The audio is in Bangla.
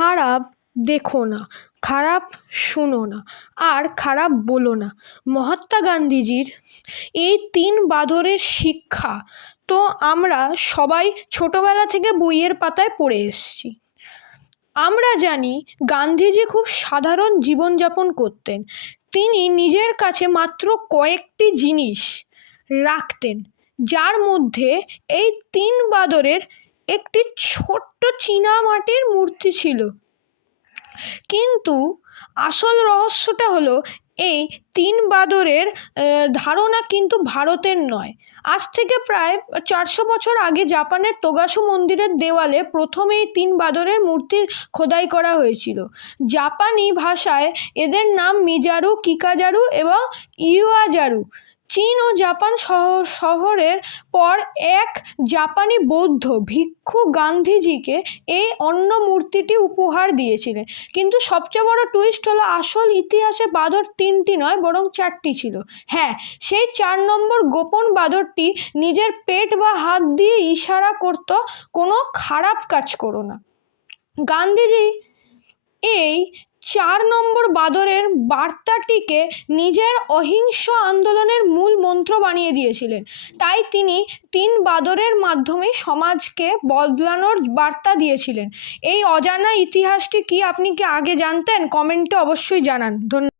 খারাপ দেখো না, খারাপ শোনো না, আর খারাপ বলো না। মহাত্মা গান্ধীজির এই ৩ বাঁদরের শিক্ষা তো আমরা সবাই ছোটবেলা থেকে বইয়ের পাতায় পড়ে এসেছি। আমরা জানি গান্ধীজি খুব সাধারণ জীবনযাপন করতেন। তিনি নিজের কাছে মাত্র কয়েকটি জিনিস রাখতেন, যার মধ্যে এই ৩ বাঁদরের একটি ছোট্ট চীনামাটির মূর্তি ছিল। কিন্তু আসল রহস্যটা হলো এই ৩ বাঁদরের ধারণা কিন্তু ভারতের নয়। আজ থেকে প্রায় ৪০০ বছর আগে জাপানের তোগাসু মন্দিরের দেওয়ালে প্রথম এই ৩ বাঁদরের মূর্তি খোদাই করা হয়েছিল। জাপানি ভাষায় এদের নাম মিজারু, কিকাজারু এবং ইউয়াজারু। চীন ও জাপান শহরের পর এক জাপানি বৌদ্ধ ভিক্ষু গান্ধীজিকে এই অন্য মূর্তিটি উপহার দিয়েছিলেন। কিন্তু সবচেয়ে বড় টুইস্ট হলো আসল ইতিহাসে বাঁদর ৩টি নয় বরং ৪টি ছিল। হ্যাঁ, সেই ৪ নম্বর গোপন বাঁদরটি নিজের পেট বা হাত দিয়ে ইশারা করত, কোনো খারাপ কাজ করো না। গান্ধীজি এই ৪ নম্বর বাঁদরের বার্তাটিকে নিজের অহিংস আন্দোলনের মূল মন্ত্র বানিয়ে দিয়েছিলেন। তাই তিনি ৩ বাঁদরের মাধ্যমে সমাজকে বদলানোর বার্তা দিয়েছিলেন। এই অজানা ইতিহাসটি কি আপনি কি আগে জানতেন? কমেন্টে অবশ্যই জানান। ধন্যবাদ।